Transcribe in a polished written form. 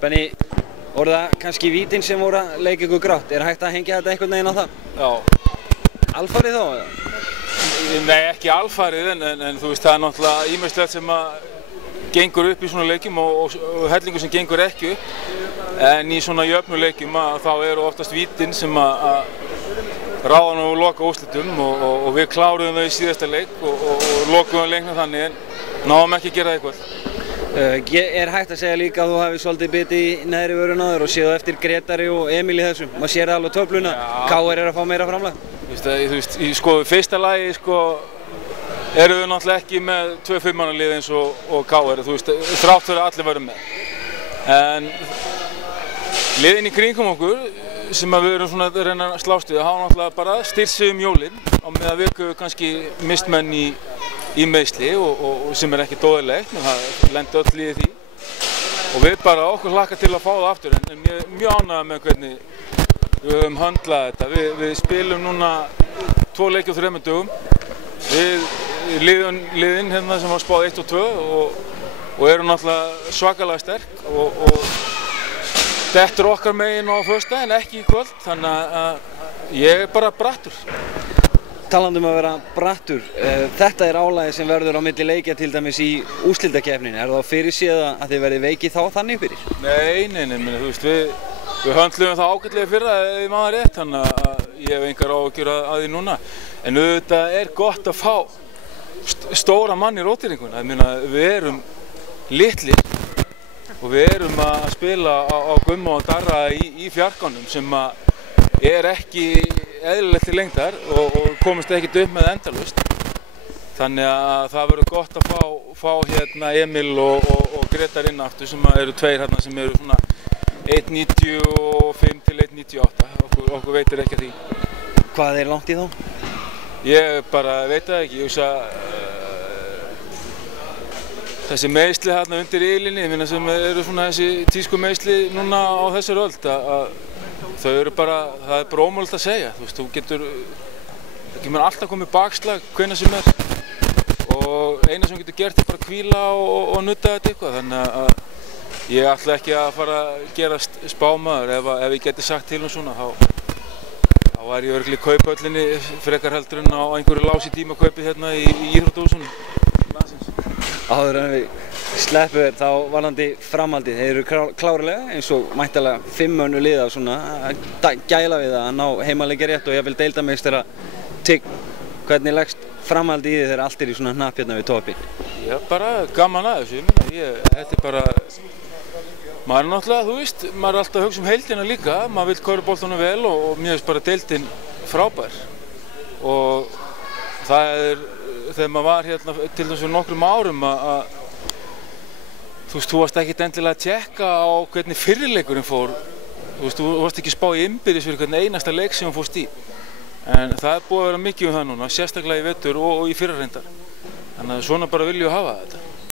Benni, voru það kannski vítin sem voru að leika ykkur grátt? Hægt að hengja þetta einhvern veginn á það? Já. Alfarið þá? Nei, ekki alfarið, en þú veist, það náttúrulega ýmislegt sem að gengur upp í svona leikjum og hellingur sem gengur ekki upp. En í svona jöfnuleikjum þá eru oftast vítin sem að ráða nú og loka úrslitum og við kláruðum þau í síðasta leik og lokuðum leiknum þannig en náðum ekki að gera það eitthvað. Hægt að segja líka að þú hafi svolítið bitið í neðri vörun á þér og séð eftir Grétari og Emil í þessum? Maður sér það alveg töfluna, KR að fá meira framlag? Þú veist, í fyrsta lagi eru við náttúrulega ekki með 2 fimmannalið eins og KR, þú veist, þrátt fyrir að allir verður með. En liðin í kringum okkur sem við erum svona að reyna að slást við hafa náttúrulega bara styrkt sig jólin á meðan við höfum kannski mist menn í meiðsli og sem ekki dóðilegt, en það lendi öll liðið því. Og við bara okkur hlakka til að fá það aftur, en ég er mjög ánægður með hvernig við höfum höndlað þetta. Við spilum núna 2 leiki á 3 dögum. Við liðin hérna sem var spáð 1 og 2 og eru náttúrulega svakalega sterk og þetta er okkar megin á föstudaginn, ekki í kvöld, þannig að ég er bara brattur. Talandi að vera brattur, þetta er álagið sem verður á milli leikja til dæmis í úrslitakeppninni. Er það fyrirséð að þið verðið veikið þá þannig fyrir? Nei, þú veist, við höndluðum það ágætlega fyrra ef maður rétt, þannig að ég hef engar áhyggjur að því núna. En auðvitað er gott að fá stóra mann í rótiringuna. Við erum litlir og við erum að spila á Gumma og Darra í fjarkanum sem er ekki eðlilegt til lengdar og komist ekkert upp með endalaust. Þannig að það verður gott að fá hérna Emil og Grétar inn aftur sem eru 2 hérna sem eru svona 1.95 til 1.98. Okkur veitir ekki að því. Hvað er langt í þá? Ég bara veit það ekki. Ég hugsa þessi meiðsli hérna undir ilinni, sem eru svona þessi tísku meiðsli núna á þessari öld, þau eru bara, það er bara ómögulegt að segja. Þú veist, það kemur alltaf komið bakslag hvenær sem er og eina sem getur gert er bara að hvíla og nutta þetta eitthvað. Þannig að ég ætla ekki að fara að gera spámaður. Ef ég geti sagt til svona, þá væri ég örugglega í kauphöllinni frekar heldur en á einhverju lási tímakaupi hérna í íþróttahúsunum. Áður en við sleppum þér þá varðandi framhaldið. Þeir eru klárlega eins og mættalega 5 önnur lið að svona gæla við að ná heimaleikja rétt og jafnvel deildameistara tign. Hvernig leggst framhaldið í þið þegar allt er í svona hnapp hérna við toppinn? Já, bara gaman að þessu. Þetta er bara... Maður er náttúrulega, þú veist, maður er alltaf að hugsa heildina líka. Maður vill kaupa boltanum vel og mér finnst bara deildin frábær. Og það er... Þegar maður var hérna til dæmis fyrir nokkrum árum þú veist, þú varst ekkert endilega að tjekka á hvernig fyrirleikurinn fór. Þú veist, þú varst ekki að spá í innbyrðis fyrir hvernig einasta leik sem þú fórst í. En það er búið að vera mikið það núna, sérstaklega í vetur og í fyrra reyndar. Þannig að svona bara viljum við hafa þetta.